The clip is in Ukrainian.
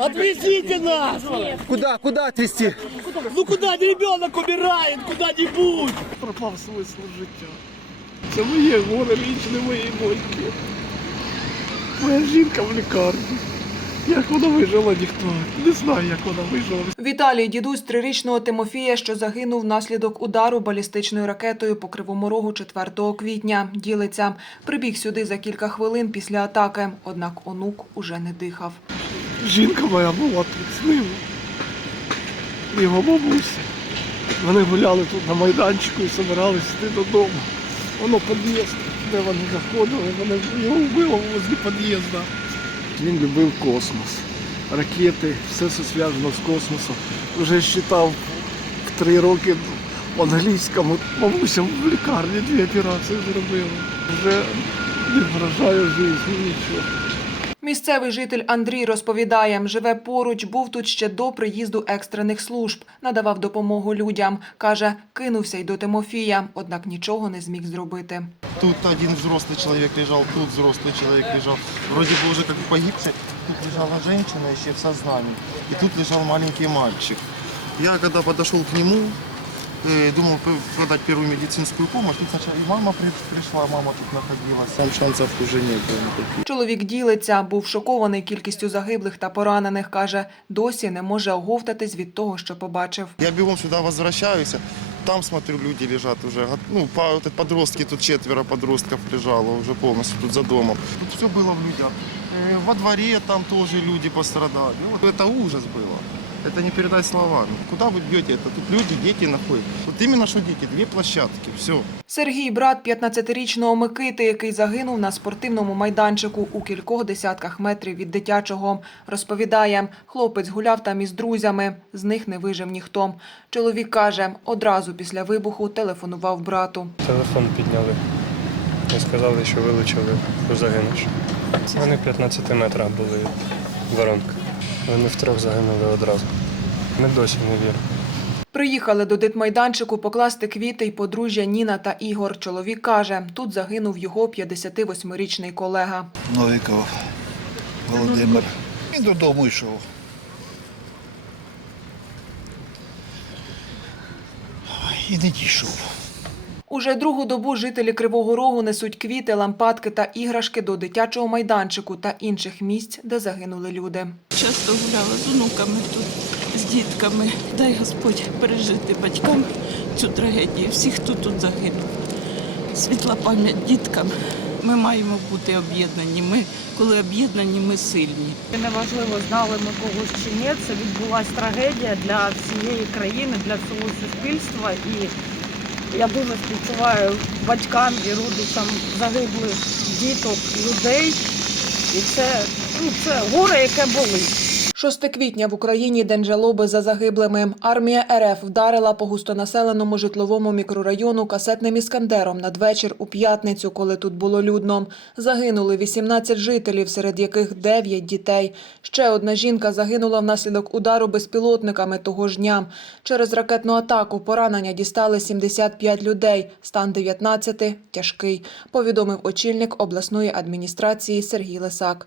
Отвезите нас! Куда, куда отвезти? Ну куда ребенок умирает, куда-нибудь! Пропав смисл життя. Це моє горе лічне моєї доньки. Моя жінка в лікарні. Як вона вижила, ніхто не знає, як вона вижила. Віталій, дідусь трирічного Тимофія, що загинув внаслідок удару балістичною ракетою по Кривому Рогу 4 квітня. Ділиться. Прибіг сюди за кілька хвилин після атаки, однак онук уже не дихав. Жінка моя була тут з ним. Його бабуся. Вони гуляли тут на майданчику і збиралися йти додому. Воно під'їзд, де вони заходили, вони його вбило возле під'їзду. Він любив космос, ракети, все зв'язано з космосом. Вже читав в три роки по-англійському. Бабуся в лікарні дві операції зробила. Вже не вражає життя, нічого. Місцевий житель Андрій розповідає, живе поруч, був тут ще до приїзду екстрених служб, надавав допомогу людям. Каже, кинувся й до Тимофія, однак нічого не зміг зробити. Тут один взрослый человек лежал, тут взрослый человек лежал. Вроде бы уже как погибший. Тут лежала женщина еще в сознании. И тут лежал маленький мальчик. Я когда подошел к нему, э, думал п- подать первую медицинскую помощь. Тут сначала и мама при- пришла, мама тут находилась. Там шансов уже не было никаких. Чоловік ділиться, був шокований кількістю загиблих та поранених. Каже, досі не може оговтатись від того, що побачив. Я бегом сюда возвращаюсь. Там, смотрю, люди лежат уже. Гот- Ну, по- вот это подростки, тут четверо подростков лежало уже полностью тут за домом. Тут все было в людях. Э, Во дворе там тоже люди пострадали. Ну, вот это ужас было. Это не передать словами. Куда вы бьете это? Тут люди, дети находят. Вот именно что дети, две площадки, все. Сергій, брат 15-річного Микити, який загинув на спортивному майданчику у кількох десятках метрів від дитячого, розповідає, хлопець гуляв там із друзями, з них не вижив ніхто. Чоловік каже, одразу після вибуху телефонував брату. Телефон підняли і сказали, що вилучили у загинуш. Вони в 15 метрах були воронка. Вони втрьох загинули одразу. Ми досі не віримо. Приїхали до дитмайданчику покласти квіти й подружжя Ніна та Ігор. Чоловік каже, тут загинув його 58-річний колега. Новиков Володимир. Він додому йшов. І не дійшов. Уже другу добу жителі Кривого Рогу несуть квіти, лампадки та іграшки до дитячого майданчику та інших місць, де загинули люди. Часто гуляла з онуками тут, з дітками. Дай Господь пережити батькам цю трагедію. Всіх, хто тут загинув. Світла пам'ять діткам. Ми маємо бути об'єднані. Ми, коли об'єднані, ми сильні. Неважливо, знали ми когось чи ні. Це відбулася трагедія для всієї країни, для всього суспільства. І я дуже співчуваю батькам і родичам загиблих діток, людей. І це, ну, це горе, яке болить. 6 квітня в Україні день жалоби за загиблими. Армія РФ вдарила по густонаселеному житловому мікрорайону касетним іскандером надвечір у п'ятницю, коли тут було людно. Загинули 18 жителів, серед яких 9 дітей. Ще одна жінка загинула внаслідок удару безпілотниками того ж дня. Через ракетну атаку поранення дістали 75 людей. Стан 19 – тяжкий, повідомив очільник обласної адміністрації Сергій Лисак.